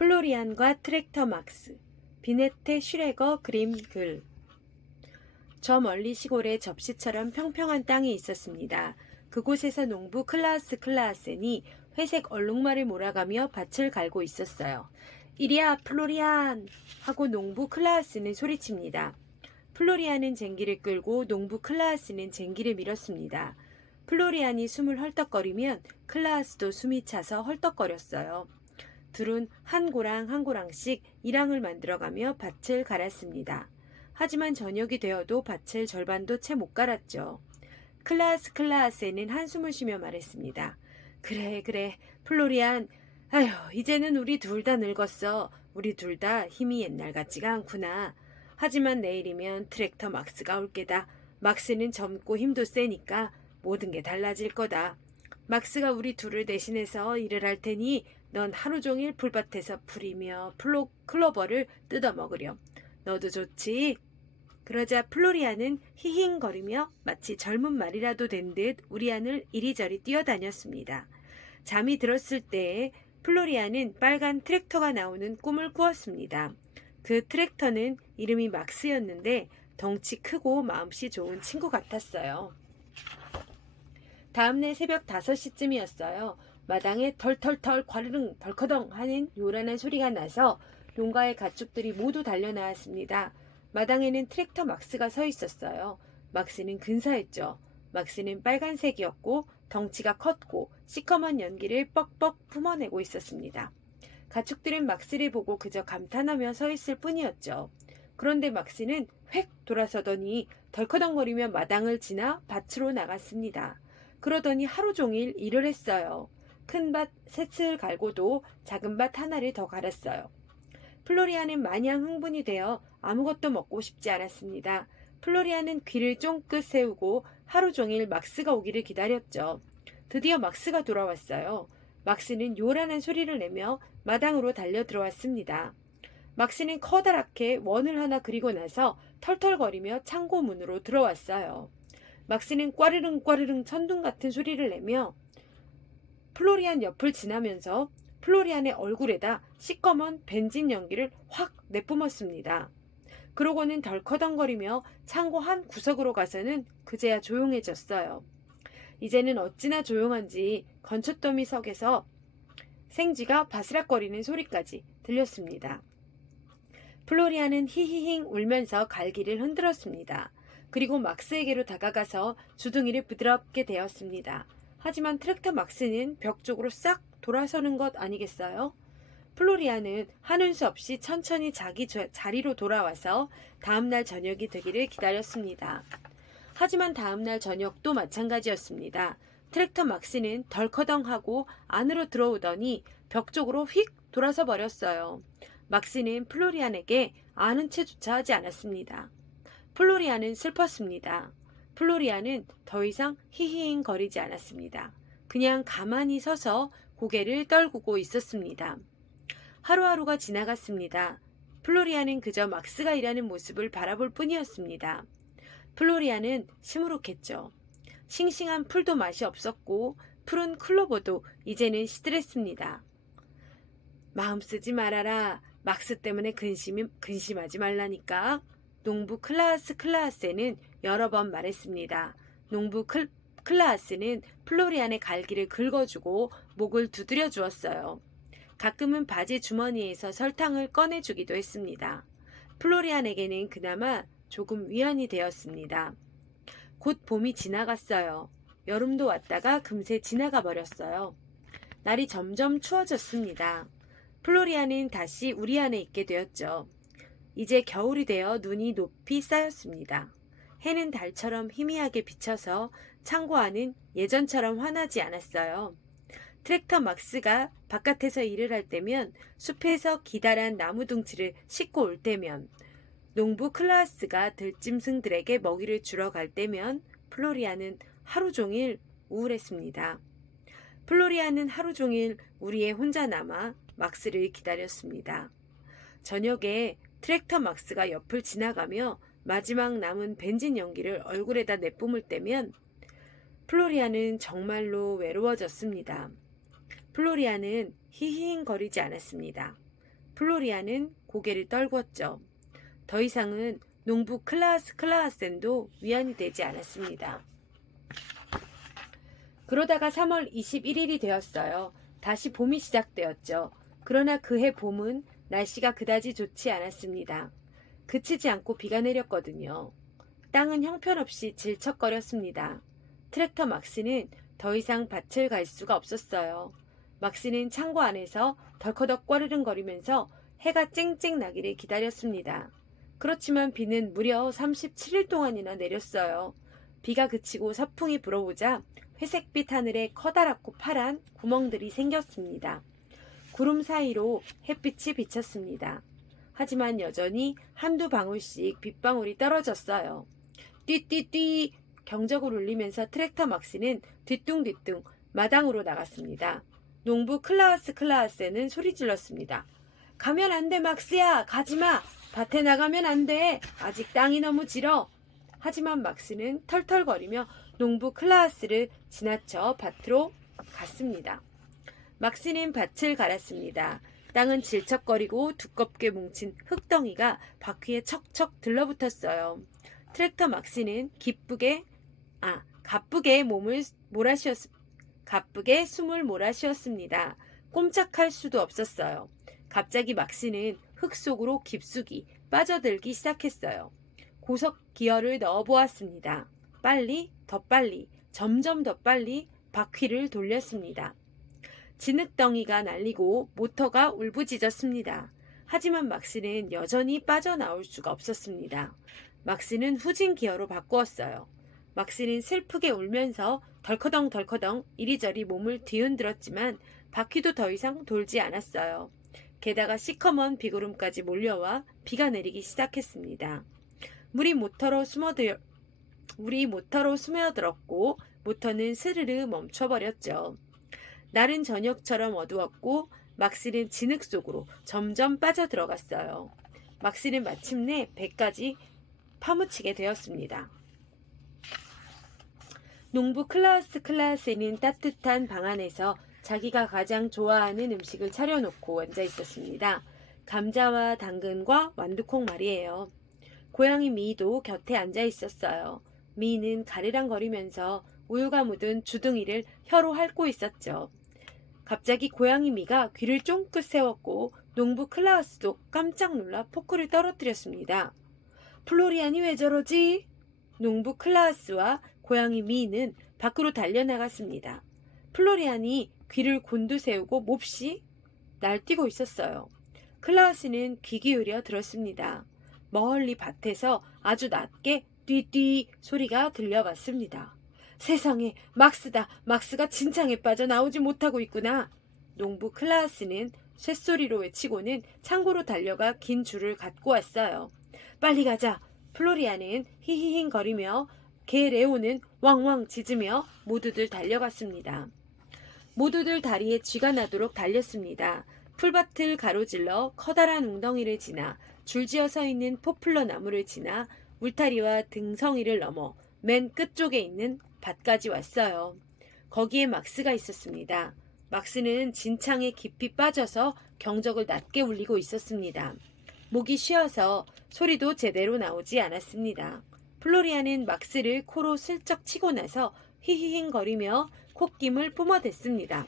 플로리안과 트랙터 막스, 비네테 슈레거 그림 글. 저 멀리 시골에 접시처럼 평평한 땅이 있었습니다. 그곳에서 농부 클라우센이 회색 얼룩말을 몰아가며 밭을 갈고 있었어요. 이리야 플로리안! 하고 농부 클라우스는 소리칩니다. 플로리안은 쟁기를 끌고 농부 클라우스는 쟁기를 밀었습니다. 플로리안이 숨을 헐떡거리면 클라우스도 숨이 차서 헐떡거렸어요. 둘은 한 고랑 한 고랑씩 이랑을 만들어가며 밭을 갈았습니다. 하지만 저녁이 되어도 밭을 절반도 채 못 갈았죠. 클라우스는 한숨을 쉬며 말했습니다. 그래, 플로리안. 아휴, 이제는 우리 둘 다 늙었어. 우리 둘 다 힘이 옛날 같지가 않구나. 하지만 내일이면 트랙터 막스가 올 게다. 막스는 젊고 힘도 세니까 모든 게 달라질 거다. 막스가 우리 둘을 대신해서 일을 할 테니 넌 하루 종일 풀밭에서 풀이며 클로버를 뜯어먹으렴. 너도 좋지? 그러자 플로리안은 히힝거리며 마치 젊은 말이라도 된 듯 우리 안을 이리저리 뛰어다녔습니다. 잠이 들었을 때에 플로리안은 빨간 트랙터가 나오는 꿈을 꾸었습니다. 그 트랙터는 이름이 막스였는데 덩치 크고 마음씨 좋은 친구 같았어요. 다음날 새벽 5시쯤이었어요. 마당에 털털털 과르릉 덜커덩 하는 요란한 소리가 나서 농가의 가축들이 모두 달려나왔습니다. 마당에는 트랙터 막스가 서 있었어요. 막스는 근사했죠. 막스는 빨간색이었고 덩치가 컸고 시커먼 연기를 뻑뻑 뿜어내고 있었습니다. 가축들은 막스를 보고 그저 감탄하며 서 있을 뿐이었죠. 그런데 막스는 획 돌아서더니 덜커덩거리며 마당을 지나 밭으로 나갔습니다. 그러더니 하루 종일 일을 했어요. 큰 밭 셋을 갈고도 작은 밭 하나를 더 갈았어요. 플로리안은 마냥 흥분이 되어 아무것도 먹고 싶지 않았습니다. 플로리안은 귀를 쫑긋 세우고 하루 종일 막스가 오기를 기다렸죠. 드디어 막스가 돌아왔어요. 막스는 요란한 소리를 내며 마당으로 달려 들어왔습니다. 막스는 커다랗게 원을 하나 그리고 나서 털털거리며 창고 문으로 들어왔어요. 막스는 꽈르릉 천둥 같은 소리를 내며 플로리안 옆을 지나면서 플로리안의 얼굴에다 시꺼먼 벤진 연기를 확 내뿜었습니다. 그러고는 덜커덩거리며 창고 한 구석으로 가서는 그제야 조용해졌어요. 이제는 어찌나 조용한지 건초더미 석에서 생쥐가 바스락거리는 소리까지 들렸습니다. 플로리안은 히히힝 울면서 갈기를 흔들었습니다. 그리고 막스에게로 다가가서 주둥이를 부드럽게 대었습니다. 하지만 트랙터 막스는 벽 쪽으로 싹 돌아서는 것 아니겠어요? 플로리안은 하는 수 없이 천천히 자기 자리로 돌아와서 다음날 저녁이 되기를 기다렸습니다. 하지만 다음날 저녁도 마찬가지였습니다. 트랙터 막스는 덜커덩하고 안으로 들어오더니 벽 쪽으로 휙 돌아서 버렸어요. 막스는 플로리안에게 아는 체조차 하지 않았습니다. 플로리안은 슬펐습니다. 플로리안은 더 이상 히히잉 거리지 않았습니다. 그냥 가만히 서서 고개를 떨구고 있었습니다. 하루하루가 지나갔습니다. 플로리안은 그저 막스가 일하는 모습을 바라볼 뿐이었습니다. 플로리안은 시무룩했죠. 싱싱한 풀도 맛이 없었고 푸른 클로버도 이제는 시들했습니다. 마음 쓰지 말아라. 막스 때문에 근심하지 말라니까. 농부 클라우스는 여러 번 말했습니다. 농부 클라우스는 플로리안의 갈기를 긁어주고 목을 두드려 주었어요. 가끔은 바지 주머니에서 설탕을 꺼내주기도 했습니다. 플로리안에게는 그나마 조금 위안이 되었습니다. 곧 봄이 지나갔어요. 여름도 왔다가 금세 지나가 버렸어요. 날이 점점 추워졌습니다. 플로리안은 다시 우리 안에 있게 되었죠. 이제 겨울이 되어 눈이 높이 쌓였습니다. 해는 달처럼 희미하게 비쳐서 창고 안은 예전처럼 환하지 않았어요. 트랙터 막스가 바깥에서 일을 할 때면 숲에서 기다란 나무 둥치를 싣고 올 때면 농부 클라우스가 들짐승들에게 먹이를 주러 갈 때면 플로리안은 하루 종일 우울했습니다. 플로리안은 하루 종일 우리에 혼자 남아 막스를 기다렸습니다. 저녁에 트랙터 막스가 옆을 지나가며 마지막 남은 벤진 연기를 얼굴에다 내뿜을 때면 플로리안은 정말로 외로워졌습니다. 플로리안은 히히잉거리지 않았습니다. 플로리안은 고개를 떨구었죠. 더 이상은 농부 클라하센도 위안이 되지 않았습니다. 그러다가 3월 21일이 되었어요. 다시 봄이 시작되었죠. 그러나 그해 봄은 날씨가 그다지 좋지 않았습니다. 그치지 않고 비가 내렸거든요. 땅은 형편없이 질척거렸습니다. 트랙터 막스는 더 이상 밭을 갈 수가 없었어요. 막스는 창고 안에서 덜커덕 꺼르릉거리면서 해가 쨍쨍 나기를 기다렸습니다. 그렇지만 비는 무려 37일 동안이나 내렸어요. 비가 그치고 서풍이 불어오자 회색빛 하늘에 커다랗고 파란 구멍들이 생겼습니다. 구름 사이로 햇빛이 비쳤습니다. 하지만 여전히 한두 방울씩 빗방울이 떨어졌어요. 띠띠띠 경적을 울리면서 트랙터 막스는 뒤뚱뒤뚱 마당으로 나갔습니다. 농부 클라하센은 소리 질렀습니다. 가면 안 돼, 막스야. 가지마. 밭에 나가면 안 돼. 아직 땅이 너무 질어. 하지만 막스는 털털거리며 농부 클라하스를 지나쳐 밭으로 갔습니다. 막스는 밭을 갈았습니다. 땅은 질척거리고 두껍게 뭉친 흙덩이가 바퀴에 척척 들러붙었어요. 트랙터 막스는 가쁘게 숨을 몰아쉬었습니다. 꼼짝할 수도 없었어요. 갑자기 막스는 흙 속으로 깊숙이 빠져들기 시작했어요. 고속 기어를 넣어보았습니다. 빨리, 더 빨리, 점점 더 빨리 바퀴를 돌렸습니다. 진흙덩이가 날리고 모터가 울부짖었습니다. 하지만 막스는 여전히 빠져나올 수가 없었습니다. 막스는 후진 기어로 바꾸었어요. 막스는 슬프게 울면서 덜커덩 이리저리 몸을 뒤흔들었지만 바퀴도 더 이상 돌지 않았어요. 게다가 시커먼 비구름까지 몰려와 비가 내리기 시작했습니다. 물이 모터로 스며들었고 모터는 스르르 멈춰버렸죠. 날은 저녁처럼 어두웠고 막스는 진흙 속으로 점점 빠져들어갔어요. 막스는 마침내 배까지 파묻히게 되었습니다. 농부 클라하센은 따뜻한 방 안에서 자기가 가장 좋아하는 음식을 차려놓고 앉아 있었습니다. 감자와 당근과 완두콩 말이에요. 고양이 미도 곁에 앉아 있었어요. 미는 가르랑거리면서 우유가 묻은 주둥이를 혀로 핥고 있었죠. 갑자기 고양이 미가 귀를 쫑긋 세웠고 농부 클라하스도 깜짝 놀라 포크를 떨어뜨렸습니다. 플로리안이 왜 저러지? 농부 클라하스와 고양이 미는 밖으로 달려나갔습니다. 플로리안이 귀를 곤두세우고 몹시 날뛰고 있었어요. 클라하스는 귀 기울여 들었습니다. 멀리 밭에서 아주 낮게 띠띠 소리가 들려왔습니다. 세상에, 막스다. 막스가 진창에 빠져 나오지 못하고 있구나. 농부 클라하스는 쇳소리로 외치고는 창고로 달려가 긴 줄을 갖고 왔어요. 빨리 가자. 플로리안은 히히힝 거리며 개 레오는 왕왕 짖으며 모두들 달려갔습니다. 모두들 다리에 쥐가 나도록 달렸습니다. 풀밭을 가로질러 커다란 웅덩이를 지나 줄지어 서 있는 포플러 나무를 지나 울타리와 등성이를 넘어 맨 끝쪽에 있는 밭까지 왔어요. 거기에 막스가 있었습니다. 막스는 진창에 깊이 빠져서 경적을 낮게 울리고 있었습니다. 목이 쉬어서 소리도 제대로 나오지 않았습니다. 플로리안은 막스를 코로 슬쩍 치고 나서 히히힝 거리며 콧김을 뿜어댔습니다.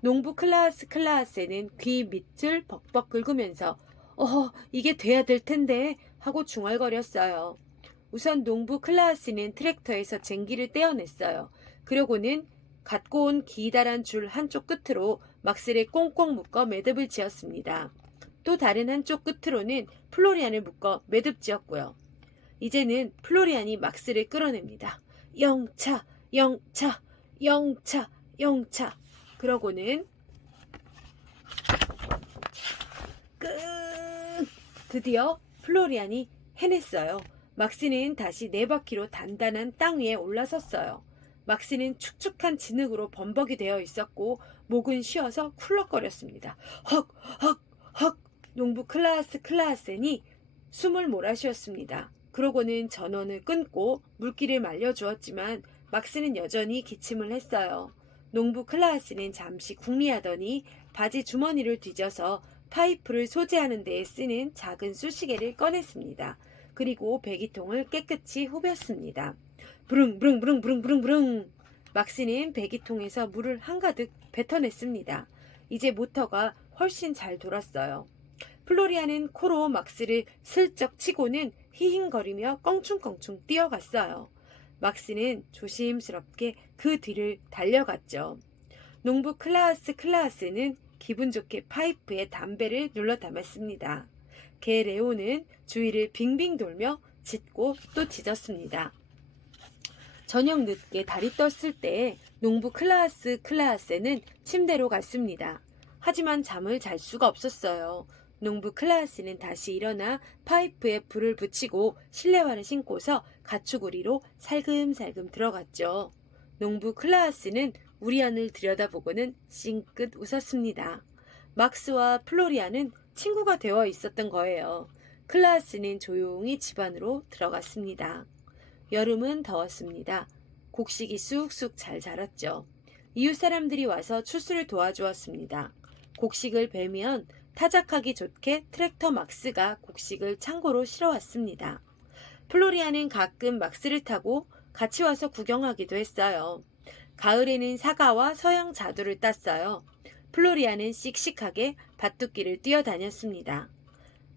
농부 클라하센은 귀 밑을 벅벅 긁으면서 이게 돼야 될 텐데 하고 중얼거렸어요. 우선 농부 클라하스는 트랙터에서 쟁기를 떼어냈어요. 그러고는 갖고 온 기다란 줄 한쪽 끝으로 막스를 꽁꽁 묶어 매듭을 지었습니다. 또 다른 한쪽 끝으로는 플로리안을 묶어 매듭 지었고요. 이제는 플로리안이 막스를 끌어냅니다. 영차, 영차, 영차, 영차. 그러고는 끝! 드디어 플로리안이 해냈어요. 막스는 다시 네 바퀴로 단단한 땅 위에 올라섰어요. 막스는 축축한 진흙으로 범벅이 되어 있었고 목은 쉬어서 쿨럭거렸습니다. 헉! 헉! 헉! 농부 클라하센이 숨을 몰아쉬었습니다. 그러고는 전원을 끊고 물기를 말려주었지만 막스는 여전히 기침을 했어요. 농부 클라하스는 잠시 궁리하더니 바지 주머니를 뒤져서 파이프를 소재하는 데에 쓰는 작은 쑤시개를 꺼냈습니다. 그리고 배기통을 깨끗이 후볐습니다. 부릉부릉부릉부릉부릉부릉. 막스는 배기통에서 물을 한가득 뱉어냈습니다. 이제 모터가 훨씬 잘 돌았어요. 플로리아는 코로 막스를 슬쩍 치고는 히힝거리며 껑충껑충 뛰어갔어요. 막스는 조심스럽게 그 뒤를 달려갔죠. 농부 클라우스는 기분 좋게 파이프에 담배를 눌러 담았습니다. 개 레오는 주위를 빙빙 돌며 짖고 또 짖었습니다. 저녁 늦게 달이 떴을 때 농부 클라우스는 침대로 갔습니다. 하지만 잠을 잘 수가 없었어요. 농부 클라우스는 다시 일어나 파이프에 불을 붙이고 실내화를 신고서 가축우리로 살금살금 들어갔죠. 농부 클라우스는 우리 안을 들여다보고는 싱긋 웃었습니다. 막스와 플로리아는 친구가 되어 있었던 거예요. 클라우스는 조용히 집 안으로 들어갔습니다. 여름은 더웠습니다. 곡식이 쑥쑥 잘 자랐죠. 이웃 사람들이 와서 추수를 도와주었습니다. 곡식을 베면 타작하기 좋게 트랙터 막스가 곡식을 창고로 실어왔습니다. 플로리아는 가끔 막스를 타고 같이 와서 구경하기도 했어요. 가을에는 사과와 서양 자두를 땄어요. 플로리아는 씩씩하게 밭둑기를 뛰어다녔습니다.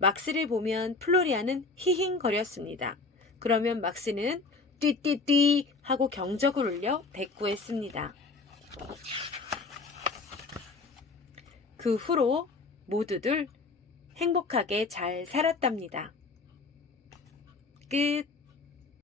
막스를 보면 플로리아는 히힝거렸습니다. 그러면 막스는 띠띠띠 하고 경적을 울려 대꾸했습니다. 그 후로 모두들 행복하게 잘 살았답니다. 끝.